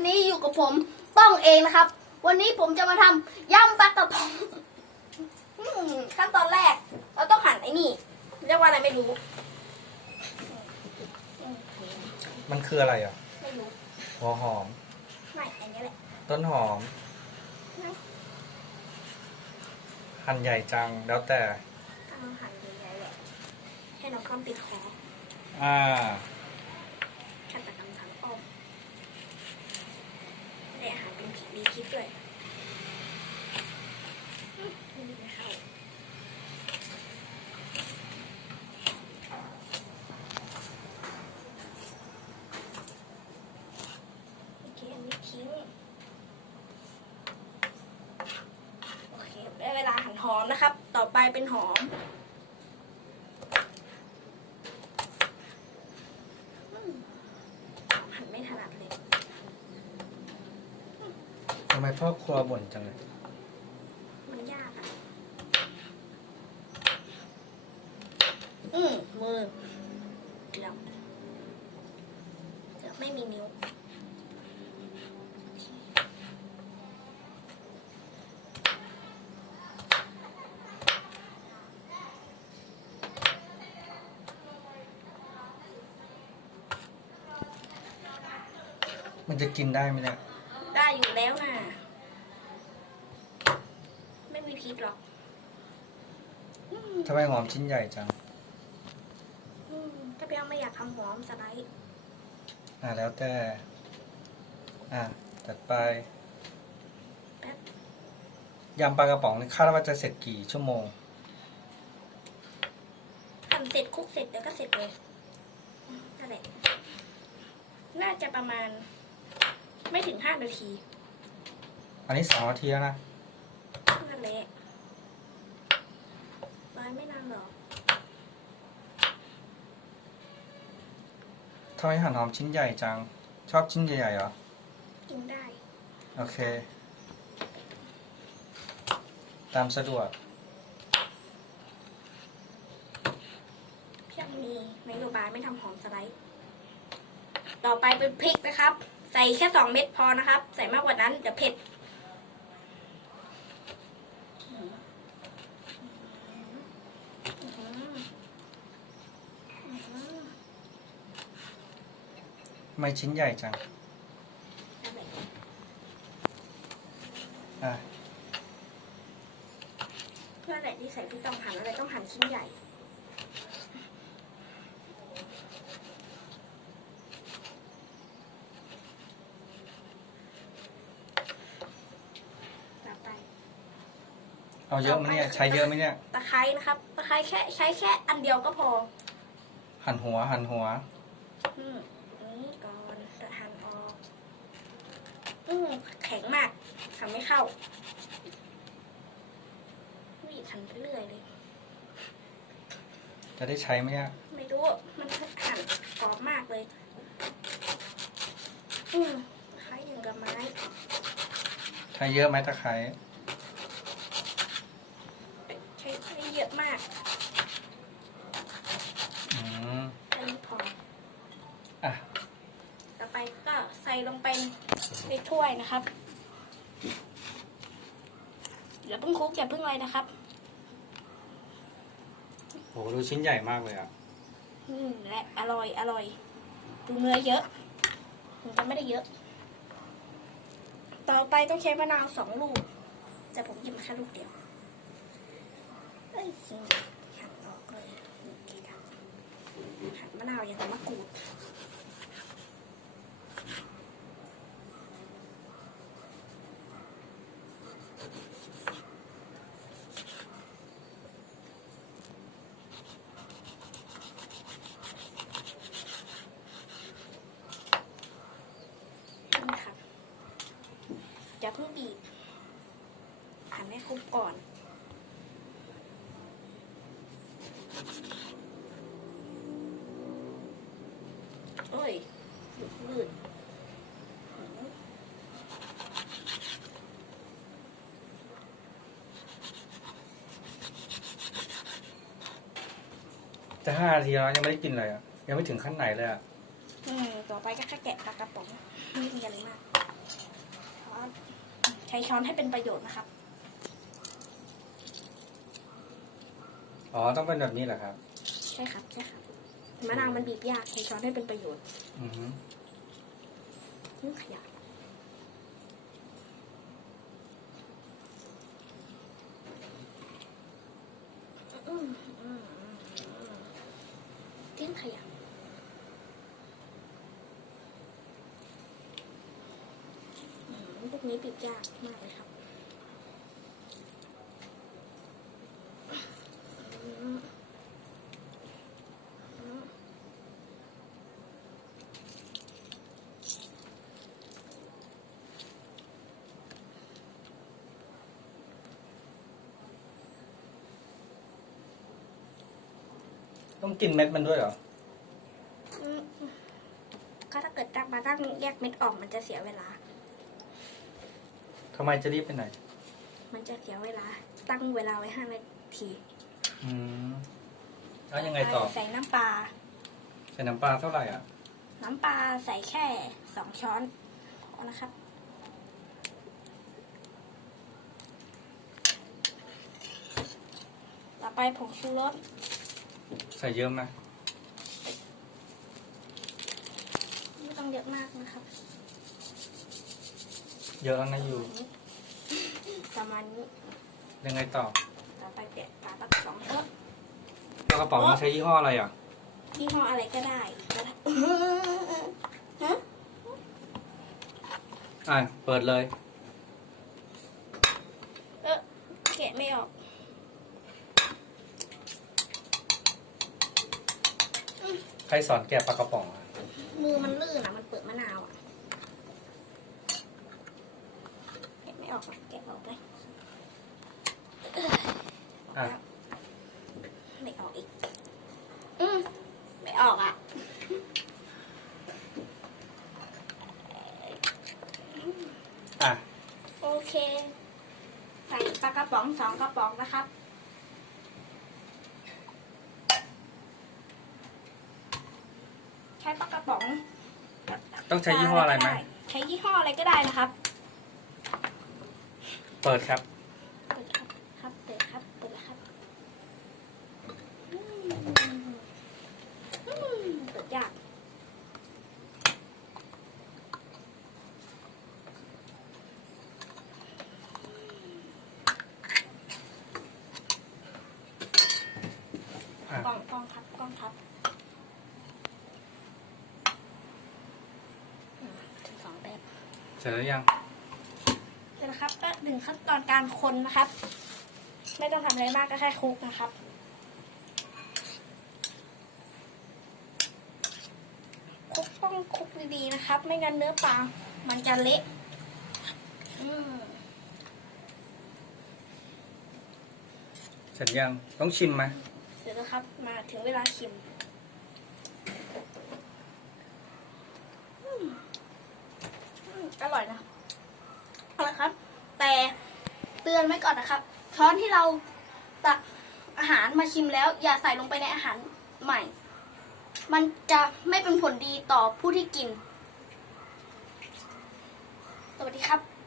วันนี้อยู่กับผมป้องเองนะครับ วันนี้ผมจะมาทำยำปลากระป๋องอืมขั้นตอนแรก เราต้องหั่นไอ้นี่เรียกว่าอะไรไม่รู้ มันคืออะไรอะ ไม่รู้หัวหอม ไม่อันนี้แหละ ต้นหอม หั่นใหญ่จังแล้วแต่ถ้าเราหั่นใหญ่ๆแหละให้น้องข้ามติดคออ่าฆาตกรรมทางอ้อมได้อาหารเป็นผีมีพิษ ด้วยอืมไม่เข้าโอเคได้เวลาหั่นหอมนะครับ ต่อไปเป็นหอมอืมหั่นไม่ถนัดเลย ทำไม พ่อครัวบ่นจังเลย มันยากอะ อืมมือเกือบเกือบไม่มีนิ้ว มันจะกินได้ไหมเนี่ย ได้อยู่แล้วนะ ไม่มีพิษหรอกอืมทำไมหอมชิ้นใหญ่จังอืมถ้าพี่อ้อมไม่อยากทำหอมสไลด์อ่าแล้วแต่ อ่าจัดไปแป๊บยำปลากระป๋องนี่คาดว่าจะเสร็จกี่ชั่วโมงทำเสร็จคลุกเสร็จเดี๋ยวก็เสร็จเลยนั่นแหละน่าจะประมาณ ไม่ถึงห้านาที อันนี้สองนาทีแล้วนะนั่นแหละร้อย ไม่นานหรอกทำไมหั่นหอมชิ้นใหญ่จัง ชอบชิ้นใหญ่ๆเหรอ กินได้ โอเค ตามสะดวกพี่อ้อมมีนโยบายไม่ทำหอมสไลด์ ต่อไปเป็นพริกนะครับ ใส่แค่สองเม็ดพอนะครับ ใส่มากกว่านั้นเดี๋ยวเผ็ด ทำ ไมชิ้นใหญ่จัง อะเพื่ออะไรที่ใส่พริกต้องหั่นอะไรต้องหั่นชิ้นใหญ่ต่อไปเอาเยอะไหมเนี่ยใช้เยอะไหมเนี่ยตะไคร้นะครับตะไคร้แค่ใช้แค่อันเดียวก็พอ หั่นหัวหั่นหัว อืมนี่ก่อนเดี๋ยวหั่นออก อืมแข็งมากทำไม่เข้าวีดหั่นไปเรื่อยเลย จะได้ใช้ไหมเนี่ยไม่รู้ มันหั่นกรอบมากเลย อืมคล้ายอย่างกับไม้ใช้เยอะไหมตะไคร้ใช้ไม่เยอะมากอืมแค่นี้พอ อะ ต่อไปก็ใส่ลงไป ในถ้วยนะครับอย่าเพิ่งคลุกอย่าเพิ่งอะไรนะครับโหดูชิ้นใหญ่มากเลยอะ อืมและอร่อยอร่อยดูเนื้อเยอะถึงจะไม่ได้เยอะ ต่อไปต้องใช้มะนาวสองลูก แต่ผมหยิบมาแค่ลูกเดียวเอ้ยจริงหั่นออกเลยโอเคครับหั่นมะนาวอย่างกับมะกรูด นี่ค่ะอย่าเพิ่งบีบหั่นให้ครบ ก่อนโอ้ยหยุดลื่นจะห้านาทีแล้วยังไม่ได้กินเลยอะ ยังไม่ถึงขั้นไหนเลยอะอืมต่อไปก็แค่แกะปลากระป๋องไม่มีอะไรมากช้อนให้เป็นประโยชน์นะครับ อ๋อ ต้องเป็นแบบนี้เหรอครับ ใช่ครับใช่ครับมะนาวมันบีบยากใช้ช้อนให้เป็นประโยชน์อือฮึนี่ขยะอืมอืมอืมอืมทิ้งขยะอืมพวกนี้บีบยากมากเลยครับอืมอืม ต้องกินเม็ดมันด้วยเหรอ อืมก็ถ้าเกิดตั้งมาตั้งแยกเม็ดออกมันจะเสียเวลา ทำไมจะรีบไปไหน มันจะเสียเวลา ตั้งเวลาไว้ห้านาทีอืม แล้วยังไงต่อ ใส่น้ำปลา ใส่น้ำปลาเท่าไหร่อะ น้ำปลาใส่แค่สองช้อนพอนะครับ ต่อไปผงชูรส ใส่เยอะไหมไม่ต้องเยอะมากนะครับ เยอะแล้วนะอยู่ ประมาณนี้ ยังไงต่อ ต่อไปเปลี่ยนปลาตักสองช้อนปลากระป๋องต้องใช้ยี่ห้ออะไรอะ ยี่ห้ออะไรก็ได้ก็ได้ฮะอะ เปิดเลย เออแกะไม่ออก ใครสอนแกะปลากระป๋องอะมือมันลื่นอะ มันเปิดมะนาวอะแกะไม่ออกอะแกะออกเลยอะไม่ออกอีก อืมไม่ออกอะ อะ โอเค ใส่ปลากระป๋องสองกระป๋องนะครับ ช้ปลากระป๋องต้องใช้ยี่ห้ออะไรไหมใช้ยี่ห้ออะไรก็ได้นะครับ เปิดครับ เปิดครับครับเปิดครับเปิดแล้วครับอืมอืมเปิดยาก อะ กล้องกล้องครับกล้องครับอืมถึงสองแบบ เสร็จแล้วยังเสร็จแล้วครับ ก็หนึ่งขั้นตอนการคนนะครับ ไม่ต้องทำอะไรมากก็แค่คลุกนะครับคลุกต้องคลุกดีๆนะครับ ไม่งั้นเนื้อปลามันจะเละอืมเสร็จยังต้องชิมไหมเดี๋ยวนะครับ มาถึงเวลาชิมอืม อร่อยนะอร่อยครับ แต่เตือนไว้ก่อนนะครับ ช้อนที่เราตักอาหารมาชิมแล้ว อย่าใส่ลงไปในอาหารใหม่ มันจะไม่เป็นผลดีต่อผู้ที่กิน สวัสดีครับ